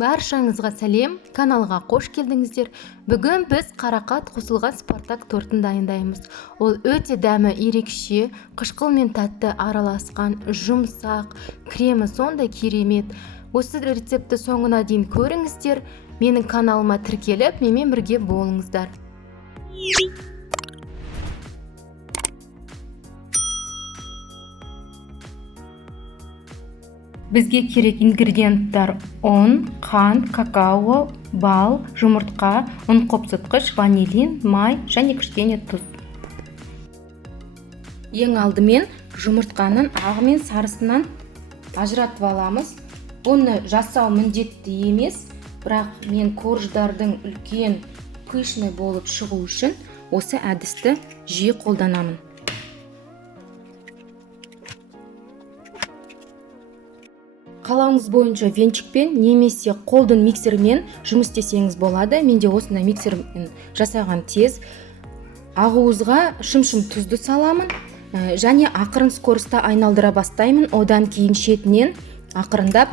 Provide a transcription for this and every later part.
Баршаңызға сәлем, каналға қош келдіңіздер. Бүгін біз қарақат қосылған спартак тортын дайындаймыз. Ол өте дәмі ерекше, қышқыл мен тәтті араласқан, жұмсақ, кремі сондай керемет. Осы рецепті соңына дейін көріңіздер. Менің каналыма тіркеліп, менімен бірге болыңыздар. Бізге керек ингредиенттер: ұн, қант, какао, бал, жұмыртқа, ұн қопсытқыш, ванилин, май және кішкене тұз. Ең алдымен жұмыртқаның ағы мен сарысынан ажыратып аламыз. Бұны жасау міндетті емес, бірақ мен корждардың үлкен пышный болып шығу үшін осы әдісті жиі қолданамын. Қалауыңыз бойынша венчикпен немесе қолдың миксермен жұмыс істесеңіз болады. Менде осындай миксермен жасаған тез. Ағуызға шым-шым тұзды саламын және ақырын скоростта айналдыра бастаймын. Одан кейін шетінен ақырындап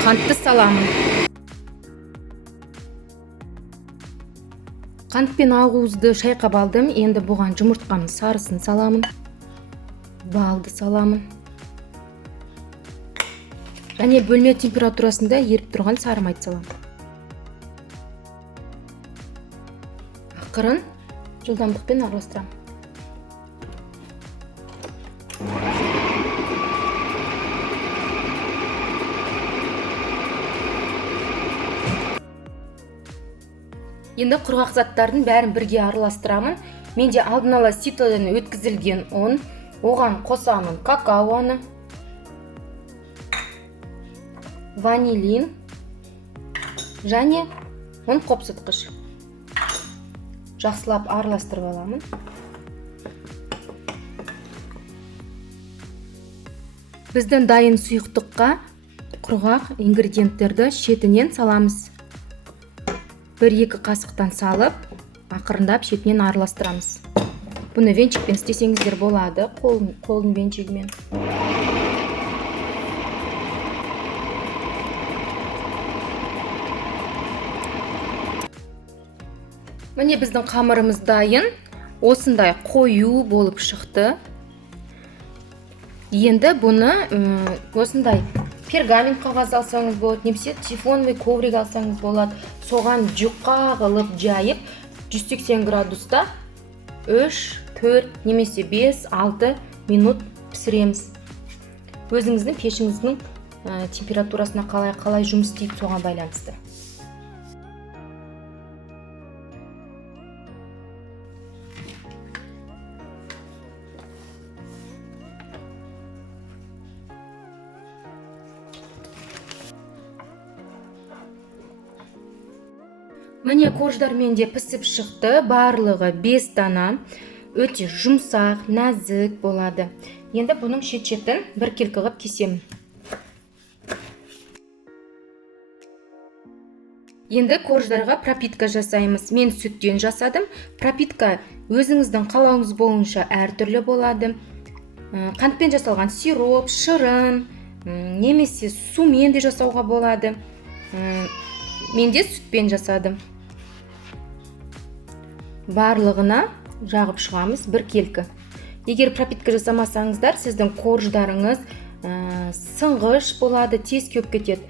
қантты саламын. Қант пен ағуызды шайқап алдым. Енді бұған жұмыртқаның сарысын саламын. Балды саламын. Және бөлме температурасында еріп тұрған сары майды саламын. Ақырын жылдамдықпен араластырамын. Енді құрғақ заттардың бәрін бірге араластырамын. Менде алдын ала ситодан өткізілген ұн, оған қосамын какаоны, ванилин және ұн қопсытқыш. Жақсылап араластырып аламын. Біздің дайын сұйықтыққа құрғақ ингредиенттерді шетінен саламыз. 1-2 қасықтан салып, ақырындап шетінен араластырамыз. Бұны венчикпен істесеңіздер болады, қолдың венчигімен. Міне біздің қамырымыз дайын, осындай қою болып шықты. Енді бұны осындай пергамент қағаз алсаңыз болады, немесе тефлоновый коврик алсаңыз болады. Соған жұқа қылып жайып, 180 градуста 3-4 немесе 5-6 минут пісіреміз. Өзіңіздің пешіңіздің температурасына қалай жұмыс істейді, соған байланысты. Міне корждар менде пісіп шықты, барлығы 5 дана, өте жұмсақ, нәзік болады. Енді бұның шет-шетін біркелкі қылып кесемін. Енді корждарға пропитка жасаймыз. Мен сүттен жасадым. Пропитка өзіңіздің қалауыңыз бойынша әртүрлі болады. Қантпен жасалған сироп, шырын, немесе сумен де жасауға болады. Менде сүтпен жасадым. Барлығына жағып шығамыз біркелкі. Егер пропитка жасамасаңыздар, сіздің корждарыңыз сынғыш болады, тез кеп кетеді,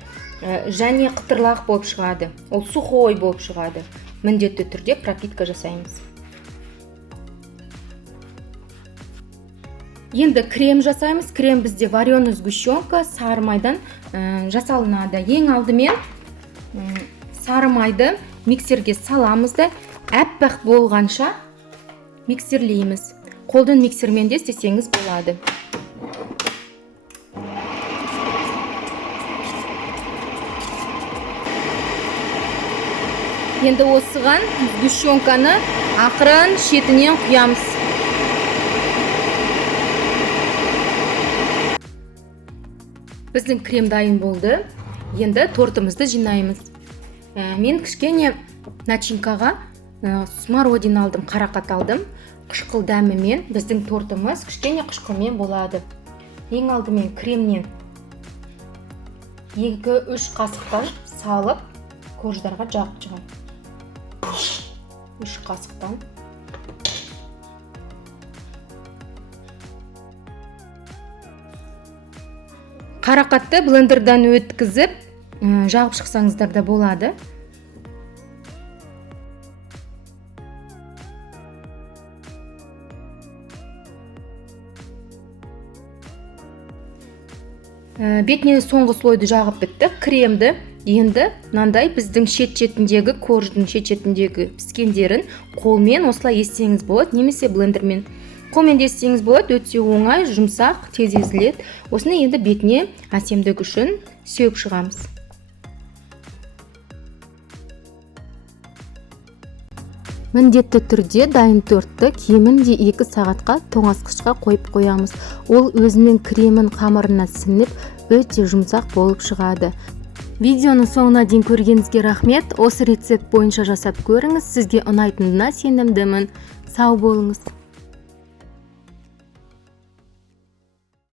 және қытырлақ болып шығады. Ол сухой болып шығады. Міндетті түрде пропитка жасаймыз. Енді крем жасаймыз. Крем бізде вареный сгущенка, сары майдан жасалынады. Ең алдымен сары майды миксерге саламыз да, әппақ болғанша миксерлейміз. Қолдың миксермен де істесеңіз болады. Енді осыған сгущенканы ақырын шетінен құямыз. Біздің крем дайын болды. Енді тортымызды жинаймыз. Мен кішкене начинкаға смородина алдым, қарақат алдым. Қышқыл дәмімен біздің тортымыз кішкене қышқылмен болады. Ең алдымен кремнен 2-3 қасықтан салып корждарға жағып шығамын. 3 қасықтан. Қарақатты блендердан өткізіп, жағып шықсаңыздар да болады. Бетіне соңғы слойды жағып бітті. Кремді енді мынандай біздің шет-шетіндегі корждың шет-шетіндегі піскендерін қолмен осылай естеңіз болады, немесе блендермен. Қолмен де естеңіз болады, өте оңай, жұмсақ, тез езіледі. Осыны енді бетіне әсемдік үшін сеуіп шығамыз. Міндетті түрде дайын тортты кемінде 2 сағатқа тоңазытқышқа қойып қоямыз. Ол өзінің кремін қамырына сіңіп, өте жұмсақ болып шығады. Видеоның соңына дейін көргеніңізге рахмет. Осы рецепт бойынша жасап көріңіз. Сізге ұнайтынына сенімдімін. Сау болыңыз.